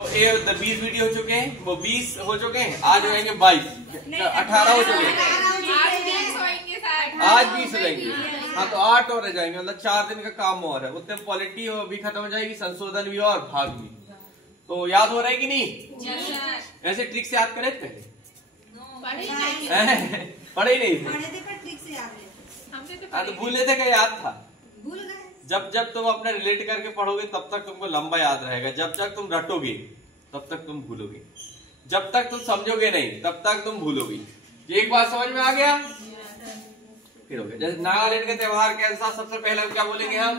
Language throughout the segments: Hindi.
ये 20 वीडियो हो चुके हैं, वो 20 हो चुके हैं, आज होंगे 22, 18 हो चुके हैं, आज 20 हो जाएंगे। हाँ तो 8 और रह जाएंगे, मतलब 4 दिन का काम और है। उतने पॉलिटी भी खत्म हो जाएगी, संशोधन भी और भाग भी। तो याद हो रहा है कि नहीं? ऐसे ट्रिक से याद करे पहले पढ़े ही नहीं थे, तो भूले थे क्या? याद था। जब जब तुम अपने रिलेट करके पढ़ोगे तब तक तुमको लंबा याद रहेगा, जब तक तुम रटोगे तब तक तुम भूलोगे, जब तक तुम समझोगे नहीं तब तक तुम भूलोगे। एक बात समझ में आ गया? फिर हो गया। जैसे नागालैंड के त्योहार के अनुसार सबसे पहले क्या बोलेंगे हम?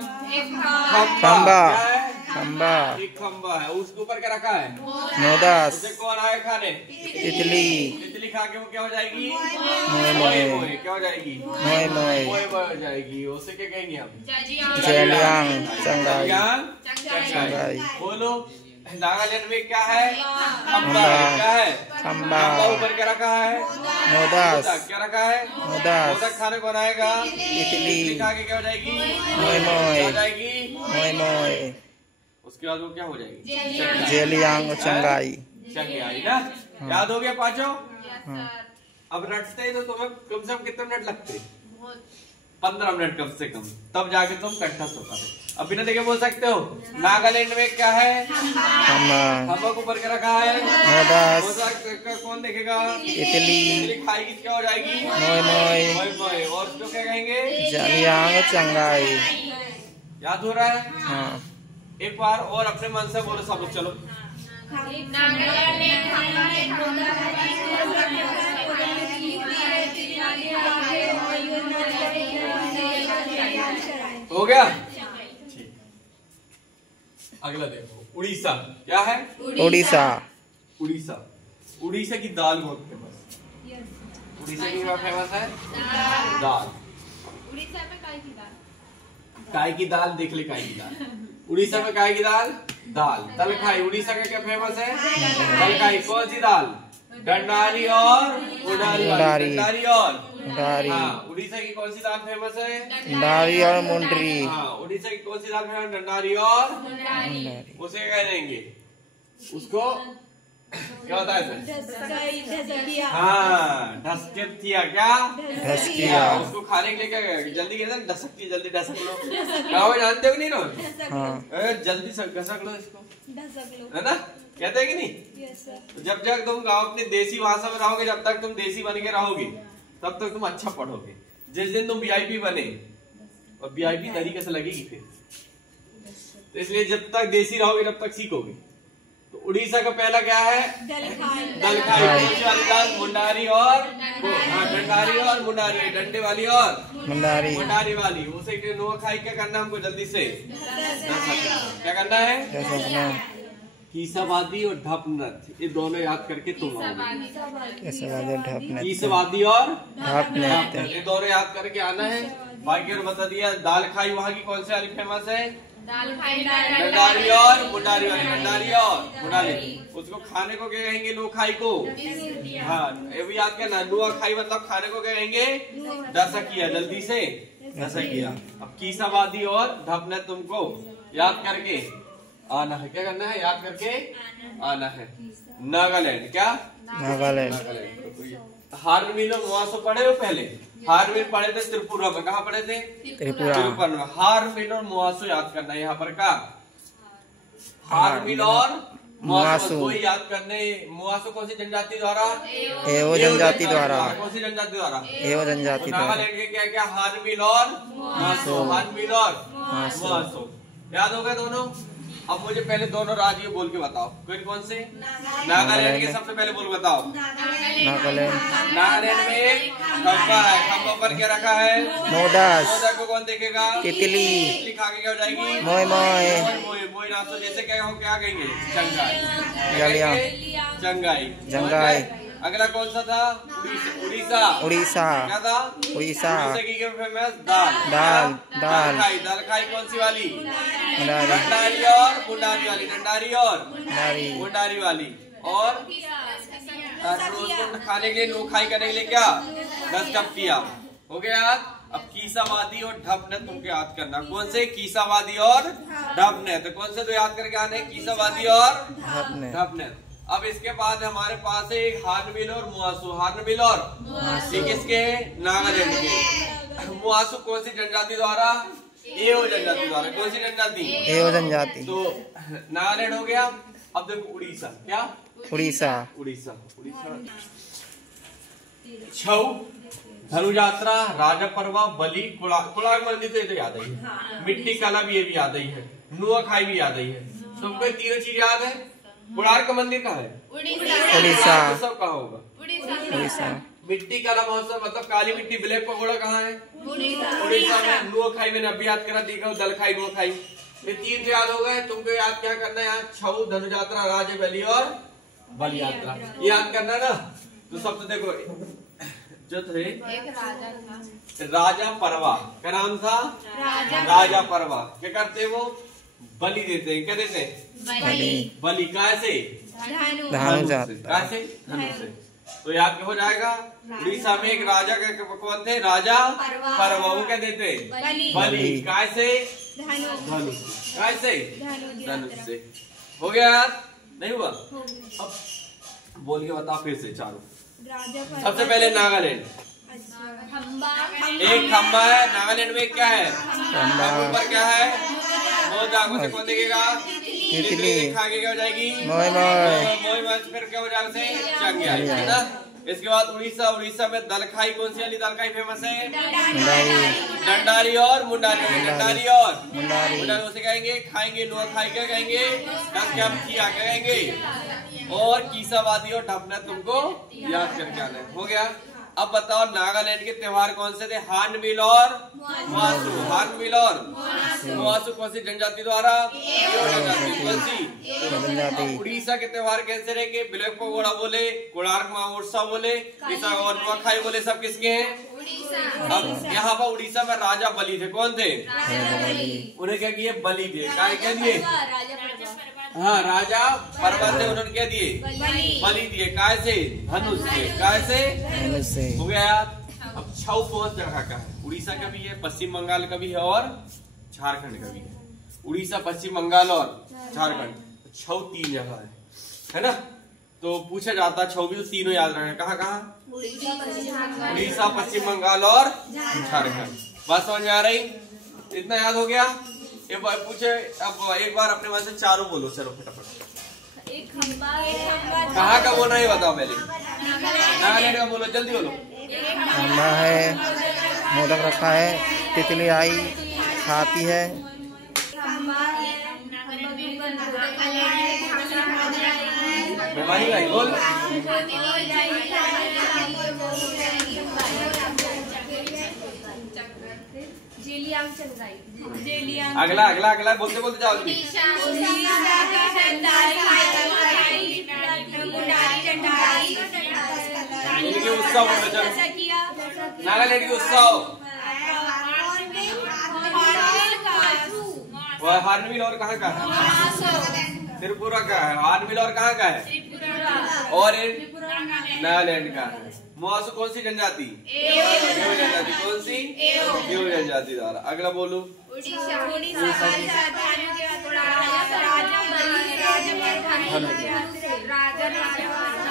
खम्बा। क्या है? खम्बा। एक खम्बा है, उसके ऊपर क्या रखा है? मोदक। उसे कौन आए खाने? तितली। तितली खा के वो क्या हो जाएगी? मोए मोए। क्या हो जाएगी? मोए मोए। मोए मोए हो जाएगी। उसे क्या कहेंगे हम? जेलियांग चंगाई। बोलो नागालैंड में क्या है? खम्बा। क्या है? खम्बा। ऊपर क्या रखा है? मोदक। क्या रखा है? मोदक। खाने को बनाएगा तितली। खा के क्या हो जाएगी? मोए मोए। हो जाएगी मोए मोए। उसके बाद वो क्या हो जाएगी? जेलियांग चंगाई। चंगाई ना। याद हो गया पांचों? अब रटते ही तो तुम्हें कम से कम कितने मिनट लगते? 15 मिनट कम से कम, तब जाके तुम कंठस्थ हो पाते। अब बिना देखे बोल सकते हो नागालैंड में क्या है? खम्बा को ऊपर के रखा है मोदक। कौन देखेगा? तितली। खाएगी क्या हो जाएगी? मोए मोए। मोए मोए। और उसको क्या कहेंगे? जेलियांग चंगाई। याद हो रहा है? हाँ। एक बार और अपने मन से बोलो सब लोग, चलो। हो गया? अगला देखो, उड़ीसा। क्या है? उड़ीसा। उड़ीसा। उड़ीसा की दाल बहुत फेमस। उड़ीसा की क्या फेमस है? दाल। उड़ीसा में काय की दाल? काय की दाल देख ले, काय की दाल। उड़ीसा में काय की दाल? दाल। दल खाई। उड़ीसा का क्या फेमस है? दल खाई। कौन सी दाल? डंडारी और मुंडारी। डंडारी और मुंडारी। हाँ, उड़ीसा की कौन सी दाल फेमस है? डंडारी और मुंडरी। हाँ, उड़ीसा की कौन सी दाल फेमस है? डंडारी और मुंडारी। उसे क्या कहेंगे? उसको क्या होता है? हाँ, ढसकिया। क्या? ढसकिया। उसको खाने के लिए क्या कहेंगे? जल्दी कहते हैं ढसकिया, जल्दी ढसक लो। क्या जानते हो कि नहीं लोग? जल्दी घसक लो इसको, है ना? कहते हैं कि नहीं? तो जब जब तुम गाँव अपनी देसी भाषा में रहोगे, जब तक तुम देसी बन के रहोगे तब तक तुम अच्छा पढ़ोगे। जिस दिन तुम वीआईपी बने, और वीआईपी तरीके से लगेगी फिर, तो इसलिए जब तक देसी रहोगे तब तक सीखोगे। तो उड़ीसा का पहला क्या है? दल खाई। मुंडारी और डंडारी और मुंडारी। डंडे वाली और मुंडारी वाली। उसे नुआखाई क्या करना हमको? जल्दी से क्या करना है? कीसवादी और ढप नृत्य, ये दोनों याद करके तुम कीसवादी और ढप नृत्य, ये दोनों याद करके आना है। बाकी और बता दिया। दाल खाई वहाँ की कौन सी वाली फेमस है? डंडारी और मुंडारी वाली। डंडारी और मुंडारी। उसको खाने को क्या कहेंगे? नुआखाई को। हाँ, ये भी याद करना। नुआखाई मतलब खाने को क्या कहेंगे? ढसकिया। जल्दी से ढसकिया। अब कीसवादी और ढप नृत्य तुमको याद करके आना है। क्या करना है? याद करके आना है। नागालैंड। क्या? नागालैंड। हार्नबिल और मुआसो पढ़े हो पहले? हार्नबिल पढ़े थे त्रिपुरा में। कहाँ पढ़े थे? त्रिपुरा में। हार्नबिल और मुआसो याद करना है यहाँ पर। का हार्नबिल और मुआसो कोई याद करने। मुआसो कौन सी जनजाति द्वारा? एवो जनजाति द्वारा। कौन सी जनजाति द्वारा? एवो जनजाति द्वारा। नागालैंड के क्या क्या? हार्नबिल और मुआसो। हार्नबिल और मुआसो याद हो गए दोनों। अब मुझे पहले दोनों राज्य बोल के बताओ, कौन से? नागालैंड के सबसे पहले बोल बताओ। नागालैंड में खम्बा है। खम्बा पर क्या रखा है? मोदक। मोदक को कौन देखेगा? तितली। तितली खा के क्या हो जाएगी? मोए मोए। मोए मोए नाचो। जैसे क्या हो, क्या कहेंगे? चंगाई। चंगाई। चंगाई। अगला कौन सा था? उड़ीसा। उड़ीसा। क्या था? उड़ीसा की फेमस दाल। दाल। दाल खाई। दाल खाई कौन सी वाली? डंडारी और मुंडारी वाली। डंडारी और मुंडारी वाली। और खाने के लिए नुआखाई करने के लिए क्या? 10 कप किया। हो गया। अब कीसावादी और ढपने तुमको याद करना। कौन से? कीसावादी और ढपने। तो कौन से तो याद करके आने? कीसावादी और ढपने। अब इसके बाद हमारे पास है एक हार्नबिल और मुआसू। हार्नबिल और ये किसके हैं? नागालैंड के। मुआसू कौन सी जनजाति द्वारा? एओ जनजाति द्वारा। कौन सी जनजाति? एओ जनजाति। तो नागालैंड हो गया। अब देखो उड़ीसा। क्या? उड़ीसा। उड़ीसा छऊ, धनुयात्रा, राजा पर्वा, बलि, कुड़ार मंदिर तो ये तो याद ही है। मिट्टी कला भी ये भी याद ही है। नुआखाई भी याद ही है। तुमको तीनों चीज याद है। कुड़ार का मंदिर कहाँ है? उड़ीसा। सब कहाँ होगा? उड़ीसा। मिट्टी कला महोत्सव मतलब काली मिट्टी ब्लैक पगोड़ा कहाँ है? उड़ीसा में। नुआखाई मैंने अभी याद करा, देखा दलखाई नुआखाई। ये तीन याद हो गए। तुमको याद क्या करना है? यहाँ छऊ, धनुयात्रा, राजा बलि और बलि यात्रा याद करना ना। तो सब तो देखो जो थे राजा परवा। क्या नाम था? राजा परवा। क्या करते वो? बलि देते हैं। क्या देते हैं? बलि। कैसे? धनु से। तो याद क्या हो जाएगा? उड़ीसा में एक राजा कौन थे? राजा परवा। वो क्या देते? बलि। कैसे? धनु। कैसे? धनुष से। हो गया याद? नहीं हुआ? अब बोल के बता फिर से चारों। सबसे पहले नागालैंड। एक खम्बा है नागालैंड में। क्या है? ऊपर क्या है? आंखों से कौन देखेगा? खागे क्या हो जाएगी? फिर क्या हो जाएगा? है ना। इसके बाद उड़ीसा। उड़ीसा में दलखाई। कौन सी वाली दलखाई फेमस है? डंडारी और मुंडारी। डंडारी और मुंडारी उसे कहेंगे। खाएंगे नुआखाई क्या कहेंगे? क्या कहेंगे? और कीसावादी और ढपना तुमको याद करके आना है। हो गया। अब बताओ नागालैंड के त्योहार कौन से थे? हार्नबिल और मुआसू। हार्नबिल और मुआसू कौन सी जनजाति द्वारा? एओ जनजाति। कौन सी? उड़ीसा के त्योहार कैसे रहेंगे? ब्लैक पगोड़ा बोले, कुड़ार महोत्सव बोले, और नुआखाई बोले। सब किसके हैं? अब यहाँ पर उड़ीसा में राजा बलि थे। कौन थे? उन्हें क्या किए? बलि दिए। क्या दिए? हाँ, राजा पर्वत से उन्होंने क्या दिए? बलि दिए। कैसे? धनुष से। कैसे? धनुष से। हो गया यार। अब छऊ कौन जगह का है? उड़ीसा का भी है, पश्चिम बंगाल का भी है और झारखंड का भी है। उड़ीसा, पश्चिम बंगाल और झारखंड। छऊ 3 जगह है ना। तो पूछा जाता छऊ भी तो तीनों याद रखना। कहाँ कहाँ? उड़ीसा, पश्चिम बंगाल और झारखंड। बात समझ में आ रही? इतना याद हो गया। एक बार पूछे। अब एक बार अपने वहां से चारों बोलो। चलो फटाफट। एक खंबा। कहाँ का बोलना है बताओ पहले। नागालैंड का बोलो, जल्दी बोलो। खंबा है, मोदक रखा है, तितली आई खाती है। बोल। अगला अगला अगला बोलते बोलते जाओ। इनके उत्सव नागालैंड के उत्सव। हार्नबिल और कहाँ का है? त्रिपुरा का है। हार्नबिल और कहाँ का है? और नागालैंड का है। मुआसू कौन सी जनजाति? एओ जनजाति। कौन सी? एओ जनजाति द्वारा। अगला बोलो।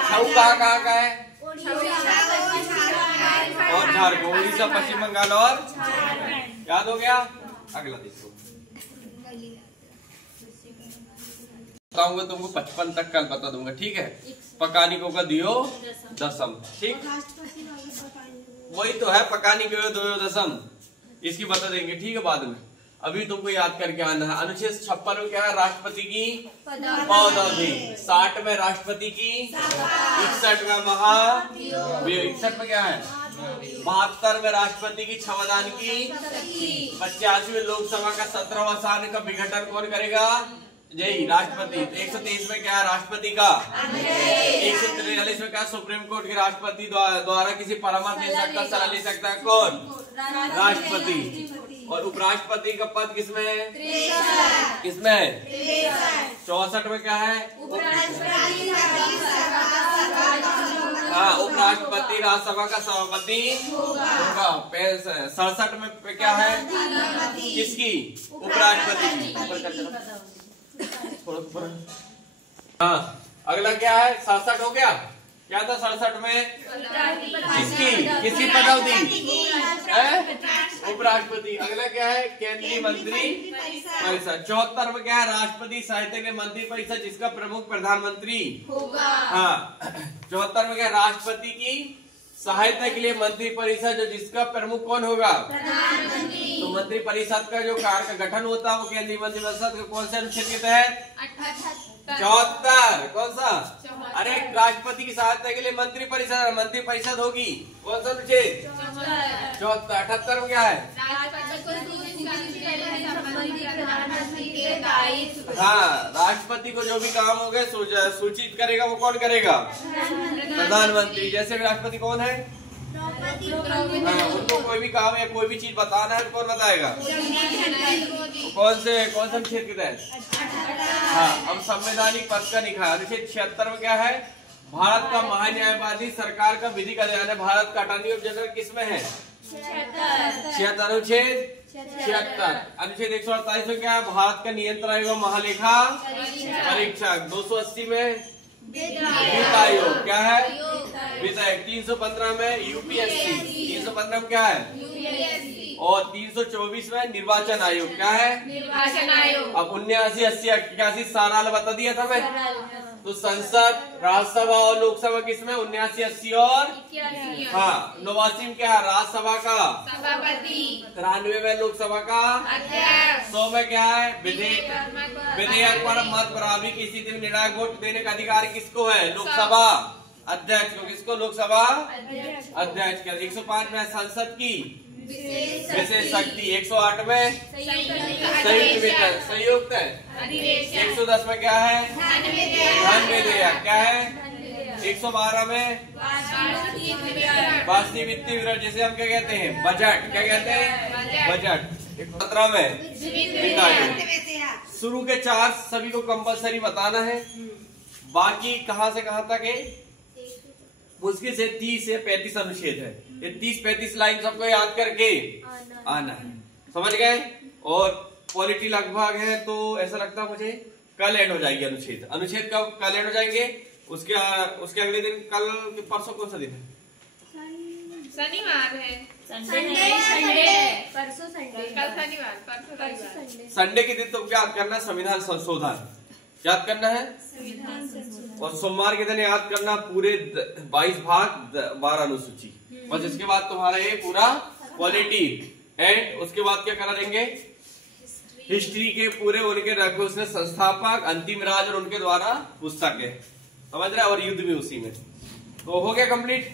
छऊ कहाँ का है? और झारखंड। उड़ीसा, पश्चिम बंगाल और याद हो गया। अगला देखो। बताऊंगा तुमको 55 तक कल बता दूंगा। ठीक है। पकानिको का दियो दशम। ठीक, वही तो है। पकानिको दियो दशम, इसकी बता देंगे। ठीक है बाद में। अभी तुमको याद करके आना है। अनुच्छेद 56 में क्या है? राष्ट्रपति की पदवी। 60 में राष्ट्रपति की, 61 में 61 में क्या है? 72 में राष्ट्रपति की क्षमतान की, 85 में लोकसभा का 17वां स्थान का विघटन कौन करेगा? यही राष्ट्रपति। 123 में क्या है? राष्ट्रपति का। 143 में क्या? सुप्रीम कोर्ट के राष्ट्रपति द्वारा किसी परामर्श ले सकता, सलाह ले सकता है कौन? राष्ट्रपति। और उपराष्ट्रपति का पद किसमें है? किसमें है? 64 में क्या है? हाँ, उपराष्ट्रपति भारतीय राज्यसभा का सभापति होगा। 67 में क्या है, किसकी, उपराष्ट्रपति। हाँ, अगला क्या है, 67 हो गया। क्या था 67 में, किसकी पदवी, उपराष्ट्रपति। अगला क्या है, केंद्रीय मंत्री परिषद। 74 में क्या है, राष्ट्रपति साहित्य के मंत्री परिषद जिसका प्रमुख प्रधानमंत्री होगा। हाँ, 74 में क्या है, राष्ट्रपति की सहायता के लिए मंत्री परिषद जिसका प्रमुख कौन होगा, प्रधानमंत्री। तो मंत्री परिषद का जो कार्य का गठन होता है वो केंद्रीय मंत्री परिषद के कौन से अनुच्छेद के तहत, 74। कौन सा, अरे राष्ट्रपति की सहायता के लिए मंत्री परिषद होगी, कौन सा अनुच्छेद, 74। 78 में क्या है, हाँ, राष्ट्रपति को जो भी काम हो गए सूचित करेगा वो कौन करेगा, प्रधानमंत्री। जैसे राष्ट्रपति कौन है, हाँ, उनको कोई भी काम या कोई भी चीज बताना है तो कौन बताएगा, कौन से अनुच्छेद के तहत। हाँ, अब संवैधानिक पद का लिखा है अनुच्छेद 76 में क्या है, भारत का महान्यायवादी सरकार का विधिक अधिकार। भारत का अटॉर्नी जनरल किसमें है, 76 अनुच्छेद 76। अनुच्छेद 148 में क्या है, भारत का नियंत्रण आयोग महालेखा परीक्षक। 280 में वित्त आयोग क्या है, वित्त आयोग। 315 में यूपीएससी, 315 में क्या है, और 324 में निर्वाचन आयोग क्या है, निर्वाचन आयोग। अब 79, 80, 81 सारा बता दिया था मैं। तो संसद, राज्यसभा और लोकसभा किसमें, 79, 80 और 81। हाँ, 89 में क्या है, राज्यसभा का सभापति, 93 में लोकसभा का अध्यक्ष, 100 में क्या है, विधेयक पर मत बराबरी की स्थिति में निर्णायक वोट देने का अधिकार किसको है, लोकसभा अध्यक्ष को। किसको, लोकसभा अध्यक्ष के। 105 में संसद की विशेष शक्ति। 108 में संयुक्त है। 110 में क्या है, धन विधेयक क्या है। 112 में वार्षिक वित्तीय विवरण जिसे हम क्या कहते हैं, बजट। क्या कहते हैं, बजट। 17 में वित्त आयोग। शुरू के 4 सभी को कंपलसरी बताना है, बाकी कहां से कहां तक है, मुश्किल से 30 से 35 अनुच्छेद है। ये 30-35 लाइन सबको याद करके आना है, समझ गए। और पॉलिटी लगभग है तो ऐसा लगता है मुझे कल एंड हो जाएगी। अनुच्छेद कल एंड हो जाएंगे। उसके अगले दिन, कल परसों कौन सा दिन है, शनिवार है, परसों संडे, कल शनिवार, परसों संडे के दिन तो क्या याद करना, संविधान संशोधन याद करना है। और सोमवार के दिन याद करना पूरे 22 भाग 12 अनुसूची। बस इसके बाद तुम्हारा ये पूरा पॉलिटी एंड उसके बाद क्या करा देंगे, हिस्ट्री के पूरे उनके रखे उसने संस्थापक, अंतिम राज और उनके द्वारा पुस्तक है, समझ रहे, और युद्ध भी उसी में। तो हो गया कंप्लीट।